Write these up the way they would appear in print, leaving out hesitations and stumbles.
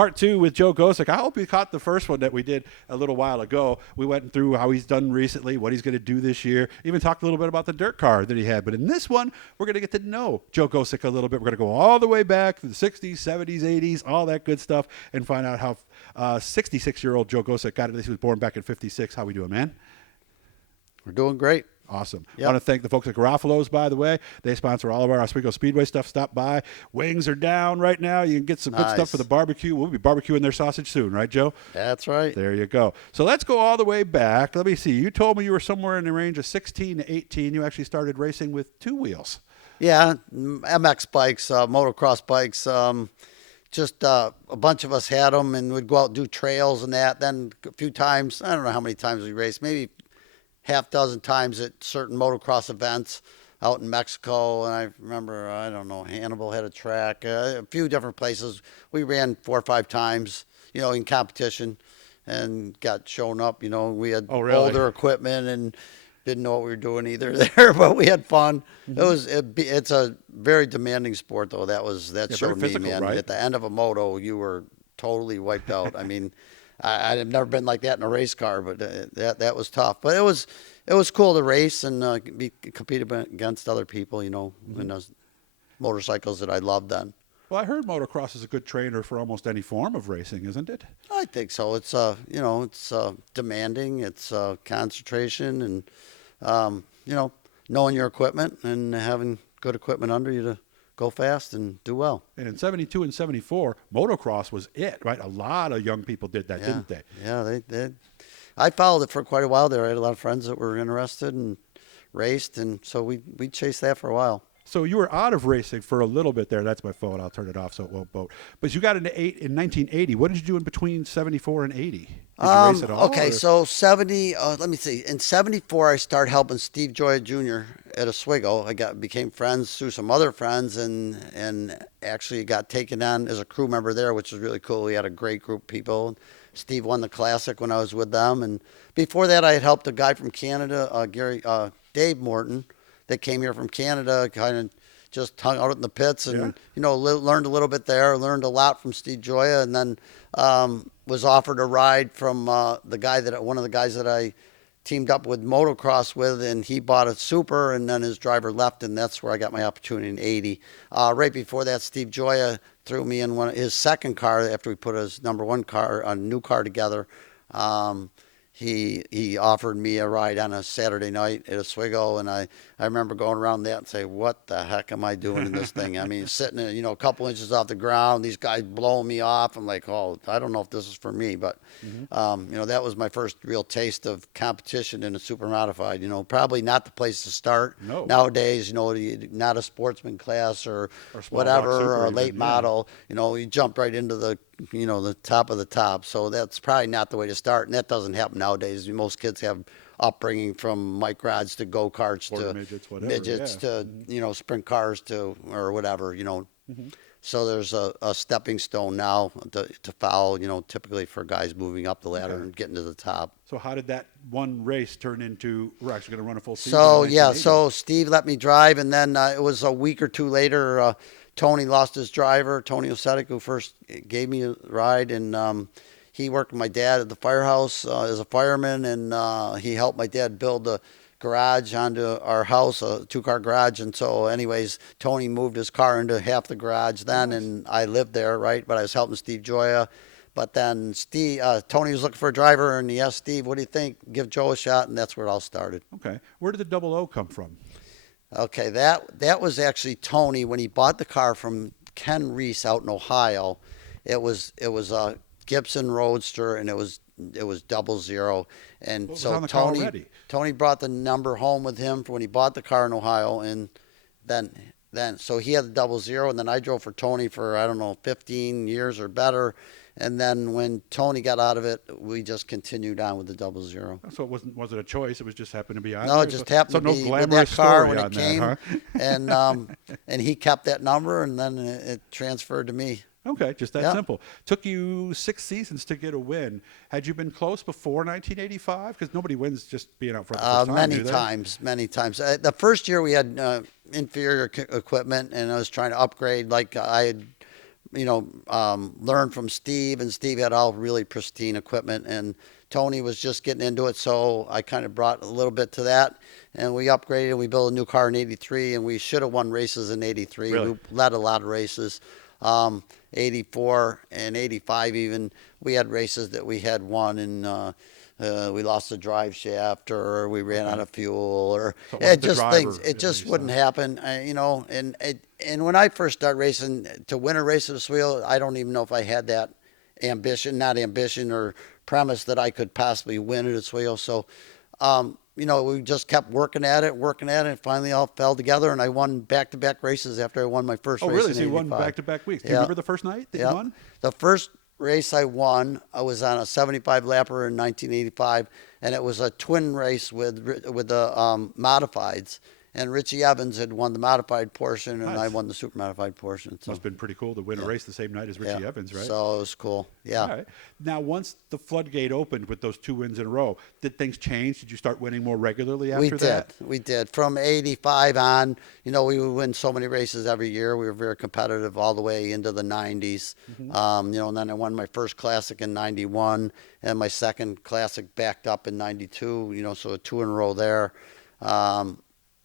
part two with Joe Gosek. I hope you caught the first one that we did a little while ago. We went through how he's done recently, what he's going to do this year, even talked a little bit about the dirt car that he had. But in this one, we're going to get to know Joe Gosek a little bit. We're going to go all the way back to the 60s, 70s, 80s, all that good stuff, and find out how 66-year-old Joe Gosek got it. He was born back in 56. How we doing, man? We're doing great. Awesome. Yep. I want to thank the folks at Garofalo's, by the way. They sponsor all of our Oswego Speedway stuff. Stop by. Wings are down right now. You can get some good stuff for the barbecue. We'll be barbecuing their sausage soon, right, Joe? That's right. There you go. So let's go all the way back. Let me see. You told me you were somewhere in the range of 16 to 18. You actually started racing with two wheels. Yeah, MX bikes, motocross bikes. Just a bunch of us had them, and we'd go out and do trails and that. Then a few times, I don't know how many times we raced, maybe half dozen times at certain motocross events out in Mexico. And I remember, I don't know, Hannibal had a track, a few different places. We ran 4 or 5 times, in competition, and got shown up. We had older equipment and didn't know what we were doing either there, but we had fun. Mm-hmm. It's a very demanding sport, though. That showed me, physical, man. Right? At the end of a moto, you were totally wiped out. I mean, I've never been like that in a race car, but that was tough. But it was cool to race and compete against other people, mm-hmm. in those motorcycles that I loved then. Well, I heard motocross is a good trainer for almost any form of racing, isn't it? I think so. It's it's demanding. It's concentration, and knowing your equipment and having good equipment under you to go fast and do well. And in 72 and 74, motocross was it, right? A lot of young people did that, didn't they? Yeah, they did. I followed it for quite a while there. I had a lot of friends that were interested and raced, and so we chased that for a while. So you were out of racing for a little bit there. That's my phone. I'll turn it off so it won't boat. But you got into in 1980. What did you do in between 74 and 80? Did you race at all? Okay, so 70. Let me see. In 74, I started helping Steve Joya Jr. at Oswego. I became friends through some other friends, and actually got taken on as a crew member there, which was really cool. We had a great group of people. Steve won the classic when I was with them, and before that, I had helped a guy from Canada, Dave Morton, that came here from Canada, kind of just hung out in the pits and, learned a little bit there, learned a lot from Steve Joya, and then was offered a ride from one of the guys that I teamed up with motocross with, and he bought a Super, and then his driver left, and that's where I got my opportunity in 80. Right before that, Steve Joya threw me in his second car after we put his number one car, a new car together. He offered me a ride on a Saturday night at Oswego, and I remember going around that and say, what the heck am I doing in this thing? I mean, sitting a couple inches off the ground, these guys blowing me off. I'm like, oh, I don't know if this is for me, but that was my first real taste of competition in a Supermodified. Probably not the place to start. No. Nowadays, not a sportsman class or whatever, or a late model. You jump right into the top of the top. So that's probably not the way to start, and that doesn't happen nowadays. Most kids have upbringing from micro rods to go-karts to midgets to, sprint cars to, or whatever, Mm-hmm. So there's a stepping stone now to follow, typically for guys moving up the ladder and getting to the top. So how did that one race turn into, we're actually going to run a full season? So Steve let me drive, and then it was a week or two later, Tony lost his driver, Tony Osetic, who first gave me a ride, and he worked with my dad at the firehouse as a fireman, and he helped my dad build a garage onto our house, a 2-car garage. And so anyways, Tony moved his car into half the garage then, and I lived there, right? But I was helping Steve Joya. But then Tony was looking for a driver, and he asked Steve, what do you think? Give Joe a shot, and that's where it all started. Okay. Where did the 00 come from? Okay, that was actually Tony when he bought the car from Ken Reese out in Ohio. It was a Gibson Roadster, and it was 00. And so Tony brought the number home with him for when he bought the car in Ohio, and then so he had the 00, and then I drove for Tony for 15 years or better. And then when Tony got out of it, we just continued on with the 00. So it wasn't a choice. It was just happened to be on. No, there. It just happened to be with that car when it came, and he kept that number, and then it transferred to me. Okay, just that simple. Took you 6 seasons to get a win. Had you been close before 1985? Because nobody wins just being out front the first time, Many times. The first year we had inferior equipment, and I was trying to upgrade. Like I had learned from Steve, and Steve had all really pristine equipment, and Tony was just getting into it, so I kind of brought a little bit to that, and we upgraded and we built a new car in '83, and we should have won races in '83. Really? We led a lot of races. '84 and '85 even, we had races that we had won, and we lost a drive shaft, or we ran out of fuel, or So it wasn't it the just driver, things. It at just least, wouldn't happen, and when I first started racing to win a race at Oswego, I don't even know if I had that not ambition or premise that I could possibly win at Oswego. So, we just kept working at it, and finally all fell together, and I won back-to-back races after I won my first Oh, race really? in So you won 85. back-to-back weeks. Do you Yeah. remember the first night that you Yeah. won? The first race I won, I was on a 75 lapper in 1985, and it was a twin race with the modifieds. And Richie Evans had won the modified portion, and I Nice. won the super modified portion. So, Must have been pretty cool to win a race the same night as Richie yeah. Evans, right? So it was cool. Yeah. All right. Now, once the floodgate opened with those 2 wins in a row, did things change? Did you start winning more regularly after that? We did. From '85 on, we would win so many races every year. We were very competitive all the way into the '90s. And then I won my first classic in '91, and my second classic backed up in '92. So 2 in a row there.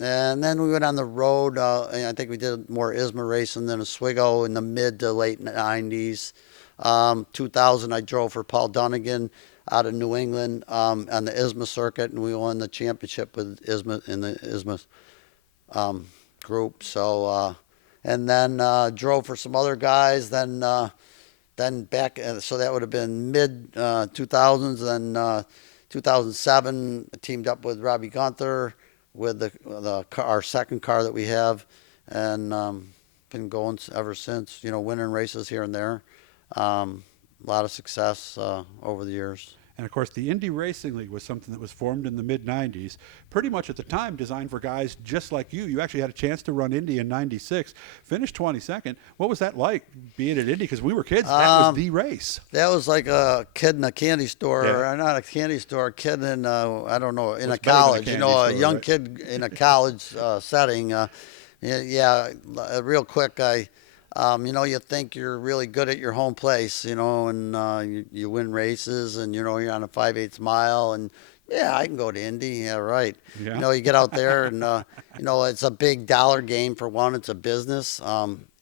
And then we went on the road. And I think we did more ISMA racing than Oswego in the mid to late '90s. 2000, I drove for Paul Dunnigan out of New England on the ISMA circuit, and we won the championship with ISMA in the ISMA group. So, and then drove for some other guys. Then back, so that would have been mid 2000s. Then 2007, I teamed up with Robbie Gunther with our second car that we have, and been going ever since. Winning races here and there. A lot of success over the years. And of course, the Indy Racing League was something that was formed in the mid '90s, pretty much at the time designed for guys just like you. You actually had a chance to run Indy in '96, finished 22nd. What was that like, being at Indy? Because we were kids, that was the race. That was like a kid in a candy store, Yeah. or not a candy store, a kid in I don't know, in What's better than a a college, candy a store, young right? kid in a college setting. Real quick, you think you're really good at your home place, and you win races, and you're on a 5/8 mile, and I can go to Indy. Yeah, right. Yeah. You get out there, and it's a big dollar game for one. It's a business.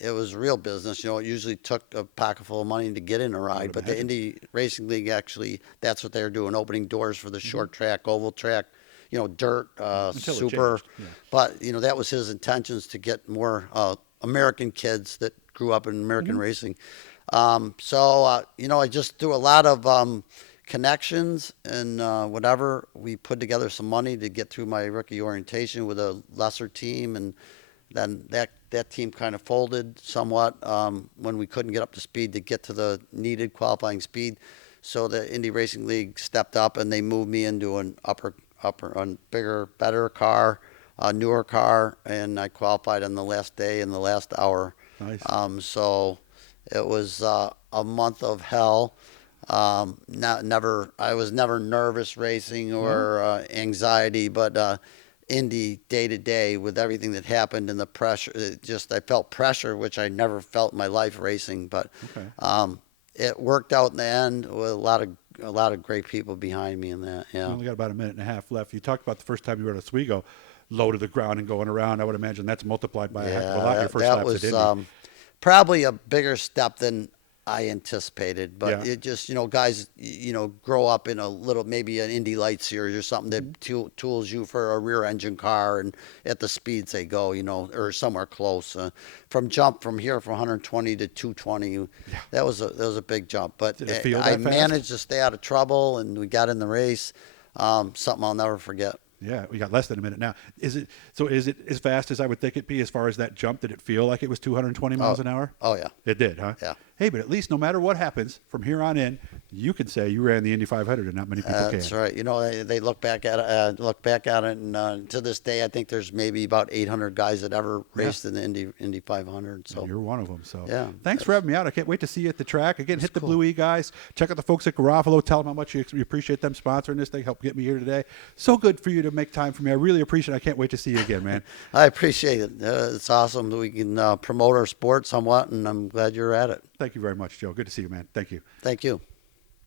It was real business. It usually took a pocket full of money to get in a ride, but the Indy Racing League actually, that's what they're doing, opening doors for the short track, oval track, dirt, Until it super. changed, yeah. But that was his intentions, to get more American kids that grew up in American racing. I just do a lot of connections and whatever. We put together some money to get through my rookie orientation with a lesser team, and then that team kind of folded somewhat when we couldn't get up to speed to get to the needed qualifying speed. So the Indy Racing League stepped up, and they moved me into an bigger, better car, a newer car, and I qualified on the last day in the last hour. Nice. So it was a month of hell. I was never nervous racing or anxiety, but Indy day to day with everything that happened and the pressure, I felt pressure, which I never felt in my life racing. But it worked out in the end with a lot of great people behind me in that. Yeah. We only got about a minute and a half left. You talked about the first time you were at Oswego, low to the ground and going around. I would imagine that's multiplied by a heck of a lot your first that laps was at Indy. probably a bigger step than I anticipated. But Yeah. it just, guys, grow up in a little, maybe an Indy Light Series or something that tools you for a rear engine car, and at the speeds they go, or somewhere close. From 120 to 220, that was a big jump. But Did it feel I that fast? managed to stay out of trouble, and we got in the race. Something I'll never forget. Yeah, we got less than a minute now. Is it as fast as I would think it'd be as far as that jump? Did it feel like it was 220 miles an hour? Oh, yeah. It did, huh? Yeah. Hey, but at least no matter what happens from here on in, you can say you ran the Indy 500, and not many people can. That's right. You know, they look back at it, and to this day, I think there's maybe about 800 guys that ever raced in the Indy 500. So And you're one of them. So Yeah, thanks for having me out. I can't wait to see you at the track. Again, hit the cool. Blue E guys. Check out the folks at Garofalo. Tell them how much you appreciate them sponsoring this. They helped get me here today. So good for you to make time for me. I really appreciate it. I can't wait to see you again, man. I appreciate it. It's awesome that we can promote our sport somewhat, and I'm glad you're at it. Thank you very much, Joe. Good to see you, man. Thank you. Thank you.